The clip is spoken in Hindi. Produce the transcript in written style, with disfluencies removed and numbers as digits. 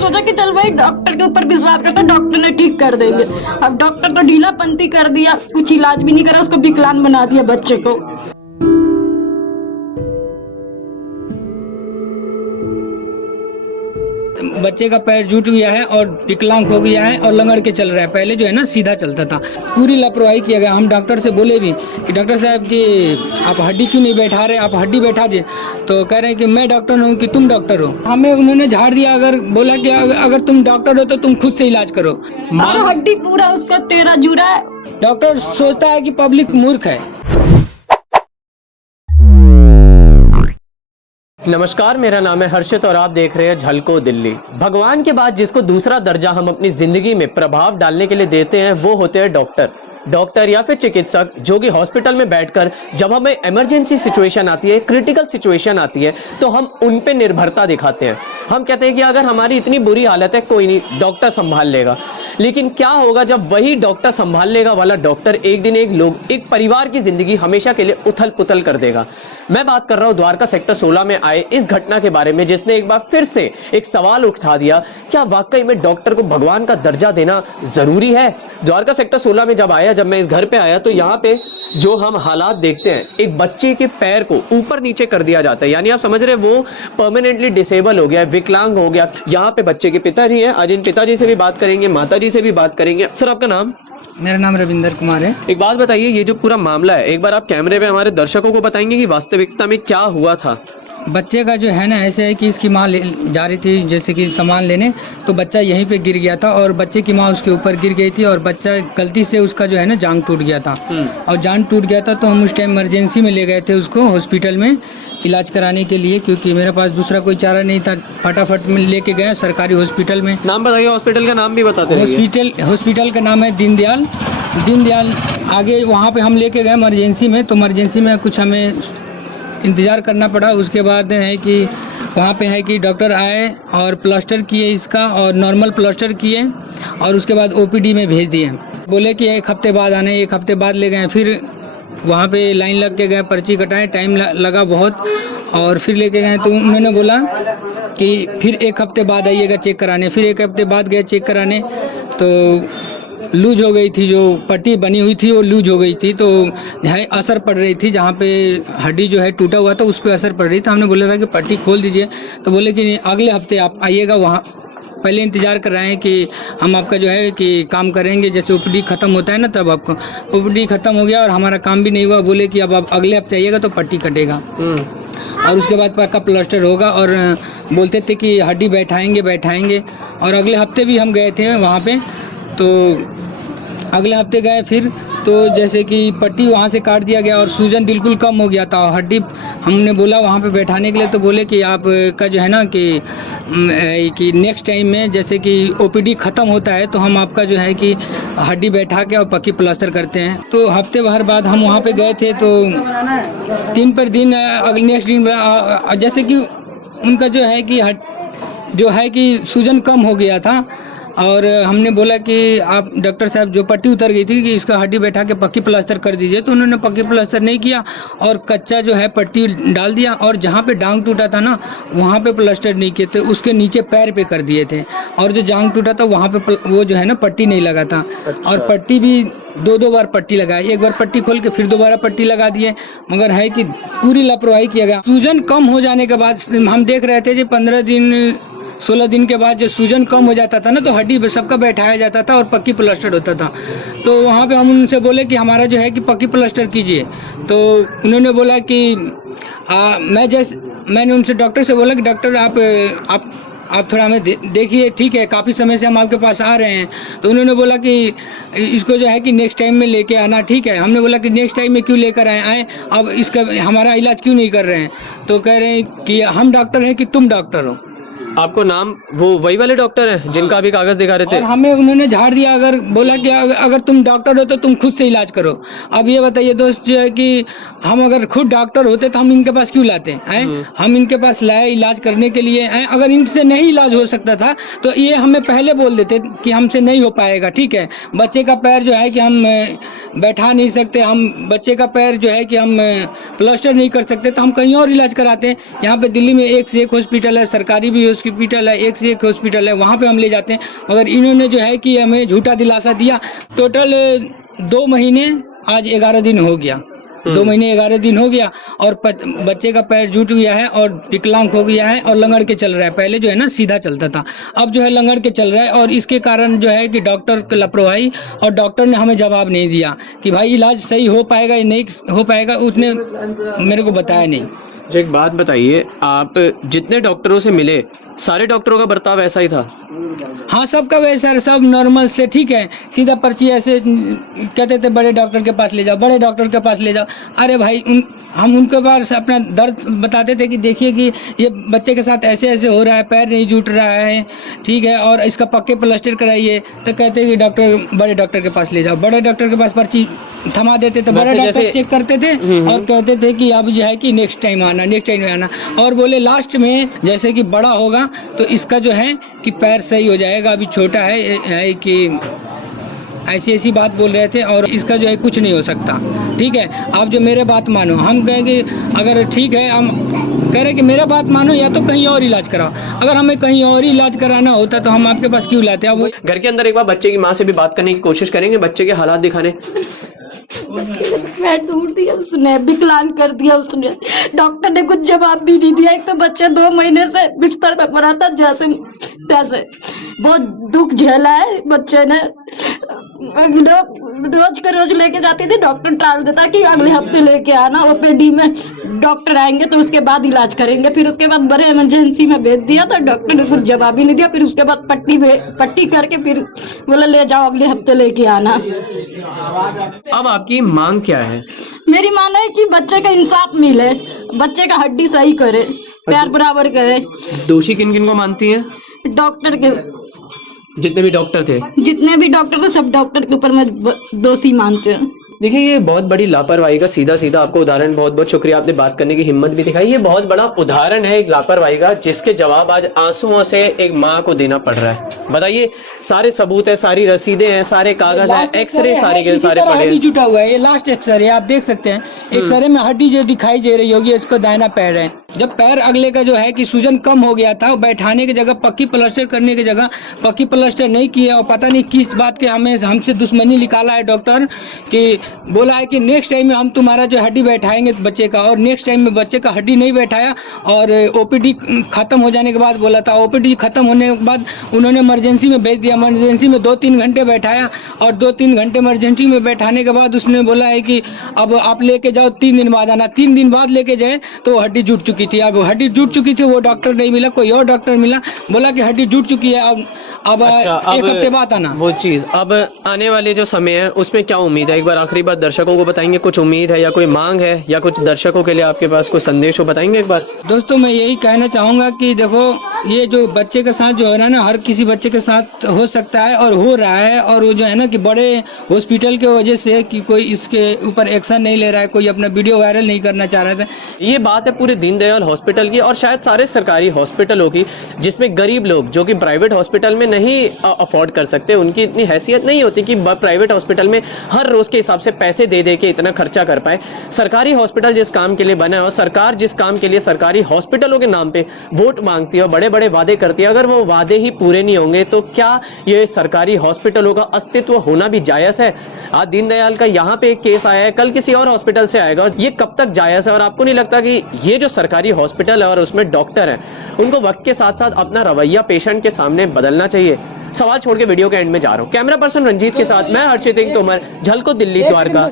सोचा कि चल भाई डॉक्टर के ऊपर विश्वास करता, डॉक्टर ने ठीक कर देंगे। अब डॉक्टर तो ढीलापंती कर दिया, कुछ इलाज भी नहीं करा, उसको विकलांग बना दिया बच्चे को। बच्चे का पैर जुट गया है और विकलांग हो गया है और लंगड़ के चल रहा है। पहले जो है ना सीधा चलता था। पूरी लापरवाही किया गया। हम डॉक्टर से बोले भी कि डॉक्टर साहब कि आप हड्डी क्यों नहीं बैठा रहे, आप हड्डी बैठा दे। तो कह रहे हैं कि मैं डॉक्टर हूँ कि तुम डॉक्टर हो। हमें उन्होंने झाड़ दिया। अगर बोला कि अगर तुम डॉक्टर हो तो तुम खुद से इलाज करो। और हड्डी पूरा उसका टेढ़ा जुड़ा है। डॉक्टर सोचता है कि पब्लिक मूर्ख है। नमस्कार, मेरा नाम है हर्षित और आप देख रहे हैं झलको दिल्ली। भगवान के बाद जिसको दूसरा दर्जा हम अपनी जिंदगी में प्रभाव डालने के लिए देते हैं वो होते हैं डॉक्टर या फिर चिकित्सक, जो कि हॉस्पिटल में बैठकर जब हमें इमरजेंसी सिचुएशन आती है, क्रिटिकल सिचुएशन आती है, तो हम उन पे निर्भरता दिखाते हैं। हम कहते हैं कि अगर हमारी इतनी बुरी हालत है, कोई नहीं, डॉक्टर संभाल लेगा। लेकिन क्या होगा जब वही डॉक्टर संभाल लेगा वाला डॉक्टर एक दिन एक परिवार की जिंदगी हमेशा के लिए उथल पुथल कर देगा। मैं बात कर रहा हूं द्वारका सेक्टर 16 में आए इस घटना के बारे में, जिसने एक बार फिर से एक सवाल उठा दिया, क्या वाकई में डॉक्टर को भगवान का दर्जा देना जरूरी है। द्वारका सेक्टर 16 में जब मैं इस घर पे आया तो यहाँ पे जो हम हालात देखते हैं, एक बच्चे के पैर को ऊपर नीचे कर दिया जाता है, यानी आप समझ रहे वो परमानेंटली डिसेबल हो गया, विकलांग हो गया। यहाँ पे बच्चे के पिताजी हैं, आज इन पिताजी से भी बात करेंगे, माताजी से भी बात करेंगे। सर, आपका नाम? मेरा नाम रविंदर कुमार है। एक बात बताइए, ये जो पूरा मामला है, एक बार आप कैमरे पे हमारे दर्शकों को बताएंगे कि वास्तविकता में क्या हुआ था। बच्चे का जो है ना ऐसे है कि इसकी माँ जा रही थी जैसे कि सामान लेने, तो बच्चा यहीं पे गिर गया था और बच्चे की माँ उसके ऊपर गिर गई थी और बच्चा गलती से उसका जो है ना जांग टूट गया था। और जांग टूट गया था तो हम उस टाइम इमरजेंसी में ले गए थे उसको हॉस्पिटल में इलाज कराने के लिए, क्योंकि मेरे पास दूसरा कोई चारा नहीं था। फटाफट में लेके गए सरकारी हॉस्पिटल में। नाम बताइए, हॉस्पिटल का नाम भी बताते रहिए। हॉस्पिटल का नाम है दीनदयाल। आगे वहाँ पे हम लेके गए इमरजेंसी में, तो इमरजेंसी में कुछ हमें इंतज़ार करना पड़ा। उसके बाद है कि वहाँ पे है कि डॉक्टर आए और प्लास्टर किए इसका, और नॉर्मल प्लास्टर किए और उसके बाद ओपीडी में भेज दिए। बोले कि 1 हफ्ते बाद आने, 1 हफ्ते बाद ले गए। फिर वहाँ पे लाइन लग के गए, पर्ची कटाए, टाइम लगा बहुत, और फिर लेके गए तो उन्होंने बोला कि फिर 1 हफ्ते बाद आइएगा चेक कराने। फिर 1 हफ्ते बाद गए चेक कराने तो लूज हो गई थी, जो पट्टी बनी हुई थी वो लूज हो गई थी, तो यहाँ असर पड़ रही थी, जहाँ पे हड्डी जो है टूटा हुआ था उस पर असर पड़ रही थी। हमने बोला था कि पट्टी खोल दीजिए, तो बोले कि अगले हफ्ते आप आइएगा, वहाँ पहले इंतज़ार कर रहे हैं कि हम आपका जो है कि काम करेंगे, जैसे ओपीडी ख़त्म होता है ना, तब आपको ओपीडी ख़त्म हो गया और हमारा काम भी नहीं हुआ। बोले कि अब आप अगले हफ्ते आइएगा तो पट्टी कटेगा और उसके बाद पक्का प्लास्टर होगा, और बोलते थे कि हड्डी बैठाएंगे। और अगले हफ्ते भी हम गए थे वहाँ पे, तो अगले हफ्ते गए फिर, तो जैसे कि पट्टी वहाँ से काट दिया गया और सूजन बिल्कुल कम हो गया था। हड्डी हमने बोला वहाँ पे बैठाने के लिए, तो बोले कि आप का जो है ना कि नेक्स्ट टाइम में जैसे कि ओपीडी ख़त्म होता है तो हम आपका जो है कि हड्डी बैठा के और पक्की प्लास्टर करते हैं। तो हफ्ते भर बाद हम वहाँ पे गए थे, तो दिन पर दिन नेक्स्ट दिन जैसे कि उनका जो है कि सूजन कम हो गया था। और हमने बोला कि आप डॉक्टर साहब, जो पट्टी उतर गई थी, कि इसका हड्डी बैठा के पक्की प्लास्टर कर दीजिए, तो उन्होंने पक्की प्लास्टर नहीं किया और कच्चा जो है पट्टी डाल दिया, और जहाँ पे जांग टूटा था ना वहाँ पे प्लास्टर नहीं किए थे, उसके नीचे पैर पे कर दिए थे, और जो जांग टूटा था वहाँ पे वो जो है ना पट्टी नहीं लगा था। अच्छा। और पट्टी भी 2 बार पट्टी लगाई, एक बार पट्टी खोल के फिर दोबारा पट्टी लगा दिए, मगर है कि पूरी लापरवाही किया गया। सूजन कम हो जाने के बाद हम देख रहे थे, 15 दिन 16 दिन के बाद जो सूजन कम हो जाता था ना, तो हड्डी सबका बैठाया जाता था और पक्की प्लास्टर होता था। तो वहाँ पे हम उनसे बोले कि हमारा जो है कि पक्की प्लास्टर कीजिए, तो उन्होंने बोला कि मैंने उनसे डॉक्टर से बोला कि डॉक्टर आप थोड़ा हमें देखिए, ठीक है, काफ़ी समय से हम आपके पास आ रहे हैं। तो उन्होंने बोला कि इसको जो है कि नेक्स्ट टाइम में लेके आना। ठीक है, हमने बोला कि नेक्स्ट टाइम में क्यों लेकर आए, अब इसका हमारा इलाज क्यों नहीं कर रहे हैं। तो कह रहे हैं कि हम डॉक्टर हैं कि तुम डॉक्टर हो। आपको नाम वो वही वाले डॉक्टर हैं जिनका अभी कागज दिखा रहे थे? और हमें उन्होंने झाड़ दिया। अगर बोला कि अगर तुम डॉक्टर हो तो तुम खुद से इलाज करो। अब ये बताइए दोस्त जो है कि हम अगर खुद डॉक्टर होते तो हम इनके पास क्यों लाते हैं? हम इनके पास लाए इलाज करने के लिए। अगर इनसे नहीं इलाज हो सकता था तो ये हमें पहले बोल देते कि हमसे नहीं हो पाएगा। ठीक है, बच्चे का पैर जो है कि हम बैठा नहीं सकते, हम बच्चे का पैर जो है कि हम प्लास्टर नहीं कर सकते, तो हम कहीं और इलाज कराते हैं। यहाँ पे दिल्ली में एक से एक हॉस्पिटल है, सरकारी भी हॉस्पिटल है, एक से एक हॉस्पिटल है, वहाँ पे हम ले जाते हैं। मगर इन्होंने जो है कि हमें झूठा दिलासा दिया। टोटल 2 महीने आज 11 दिन हो गया, 2 महीने 11 दिन हो गया और बच्चे का पैर जुट गया है और विकलांग हो गया है और लंगड़ के चल रहा है। पहले जो है ना सीधा चलता था, अब जो है लंगड़ के चल रहा है। और इसके कारण जो है कि डॉक्टर की लापरवाही, और डॉक्टर ने हमें जवाब नहीं दिया कि भाई इलाज सही हो पाएगा या नहीं हो पाएगा, उसने मेरे को बताया नहीं। जो एक बात बताइए, आप जितने डॉक्टरों से मिले सारे डॉक्टरों का बर्ताव ऐसा ही था? हाँ, सबका वैसा, सब नॉर्मल से ठीक है, सीधा पर्ची ऐसे कहते थे बड़े डॉक्टर के पास ले जाओ, बड़े डॉक्टर के पास ले जाओ। अरे भाई हम उनके पास अपना दर्द बताते थे कि देखिए कि ये बच्चे के साथ ऐसे ऐसे हो रहा है, पैर नहीं जुट रहा है, ठीक है, और इसका पक्के प्लास्टर कराइए। तो कहते कि डॉक्टर, बड़े डॉक्टर के पास ले जाओ, बड़े डॉक्टर के पास पर्ची थमा देते थे, बड़े डॉक्टर चेक करते थे और कहते थे कि अब जो है कि नेक्स्ट टाइम आना, नेक्स्ट टाइम आना, और बोले लास्ट में जैसे कि बड़ा होगा तो इसका जो है कि पैर सही हो जाएगा, अभी छोटा है कि ऐसी ऐसी बात बोल रहे थे, और इसका जो है कुछ नहीं हो सकता। ठीक है, आप जो मेरे बात मानो, हम कहेंगे अगर ठीक है, हम कह रहे कि मेरा बात मानो या तो कहीं और इलाज कराओ। अगर हमें कहीं और इलाज कराना होता तो हम आपके पास क्यों लाते? अब घर के अंदर एक बार बच्चे की माँ से भी बात करने की कोशिश करेंगे, बच्चे के हालात दिखाने। मैं ढूंढ दिया उसने, विकलांग कर दिया उसने, डॉक्टर ने कुछ जवाब भी नहीं दिया। एक तो बच्चे 2 महीने से बिस्तर पे पड़ा था जैसे तैसे, बहुत दुख झेला है बच्चे ने। रोज के रोज लेके जाती थी, डॉक्टर टाल देता कि अगले हफ्ते लेके आना, ओपीडी में डॉक्टर आएंगे तो उसके बाद इलाज करेंगे। फिर उसके बाद बड़े इमरजेंसी में भेज दिया तो डॉक्टर ने कुछ जवाब ही नहीं दिया। फिर उसके बाद पट्टी करके फिर बोला ले जाओ अगले हफ्ते लेके आना। अब आपकी मांग क्या है? मेरी मांग है कि बच्चे का इंसाफ मिले, बच्चे का हड्डी सही करे, पैर बराबर करे। दोषी किन किन को मानती हैं? डॉक्टर के, जितने भी डॉक्टर थे, जितने भी डॉक्टर थे सब डॉक्टर के ऊपर मैं दोषी मानते हैं। देखिए ये बहुत बड़ी लापरवाही का सीधा सीधा आपको उदाहरण, बहुत बहुत शुक्रिया, आपने बात करने की हिम्मत भी दिखाई। ये बहुत बड़ा उदाहरण है एक लापरवाही का, जिसके जवाब आज आंसुओं से एक माँ को देना पड़ रहा है। बताइए, सारे सबूत है, सारी रसीदें हैं, सारे कागज हैं, एक्सरे सारे के सारे पड़े हैं। जुटा हुआ है, ये लास्ट एक्सरे आप देख सकते हैं। एक्सरे में हड्डी जो दिखाई दे रही होगी इसको दाहिना पैर है। जब पैर अगले का जो है कि सूजन कम हो गया था, बैठाने की जगह पक्की प्लास्टर करने की जगह पक्की प्लास्टर नहीं किया, और पता नहीं किस बात के हमसे दुश्मनी निकाला है डॉक्टर, कि बोला है कि नेक्स्ट टाइम में हम तुम्हारा जो हड्डी बैठाएंगे बच्चे का, और नेक्स्ट टाइम में बच्चे का हड्डी नहीं बैठाया। और ओपीडी खत्म हो जाने के बाद बोला था, ओपीडी खत्म होने के बाद उन्होंने इमरजेंसी में भेज दिया। इमरजेंसी में 2-3 घंटे बैठाया, और 2-3 घंटे इमरजेंसी में बैठाने के बाद उसने बोला है कि अब आप लेके जाओ, 3 दिन बाद आना। 3 दिन बाद लेके जाए तो हड्डी जुट चुकी थी। अब हड्डी जुट चुकी थी, वो डॉक्टर नहीं मिला, कोई और डॉक्टर मिला, बोला कि हड्डी जुट चुकी है, अब अच्छा, 1 हफ्ते बाद आना। वो चीज अब आने वाले जो समय है उसमें क्या उम्मीद है? एक बार आखिरी बार दर्शकों को बताएंगे, कुछ उम्मीद है या कोई मांग है या कुछ दर्शकों के लिए आपके पास कोई संदेश हो, बताएंगे एक बार। दोस्तों मैं यही कहना चाहूँगा कि देखो, ये जो बच्चे के साथ जो है ना, हर किसी बच्चे के साथ हो सकता है और हो रहा है, और वो जो है ना कि बड़े हॉस्पिटल के वजह से कि कोई इसके ऊपर एक्शन नहीं ले रहा है, कोई अपना वीडियो वायरल नहीं करना चाह रहा था। ये बात है पूरे दीनदयाल हॉस्पिटल की, और शायद सारे सरकारी हॉस्पिटलों की, जिसमें गरीब लोग जो कि प्राइवेट हॉस्पिटल में नहीं अफोर्ड कर सकते, उनकी इतनी हैसियत नहीं होती कि प्राइवेट हॉस्पिटल में हर रोज के हिसाब से पैसे दे दे के इतना खर्चा कर पाए। सरकारी हॉस्पिटल जिस काम के लिए बना है, और सरकार जिस काम के लिए सरकारी हॉस्पिटलों के नाम पे वोट मांगती है और बड़े बड़े वादे करती है, अगर वो वादे ही पूरे नहीं होंगे तो क्या ये सरकारी हॉस्पिटलों का अस्तित्व होना भी जायज है? आज दीनदयाल का यहाँ पे एक केस आया है, कल किसी और हॉस्पिटल से आएगा, और ये कब तक जायज है? और आपको नहीं लगता कि ये जो सरकारी हॉस्पिटल है और उसमें डॉक्टर है, उनको वक्त के साथ साथ अपना रवैया पेशेंट के सामने बदलना चाहिए? सवाल छोड़ के वीडियो के एंड में जा रहा हूँ। कैमरा पर्सन रंजीत के साथ मैं हर्षित तोमर, झलको दिल्ली द्वारका।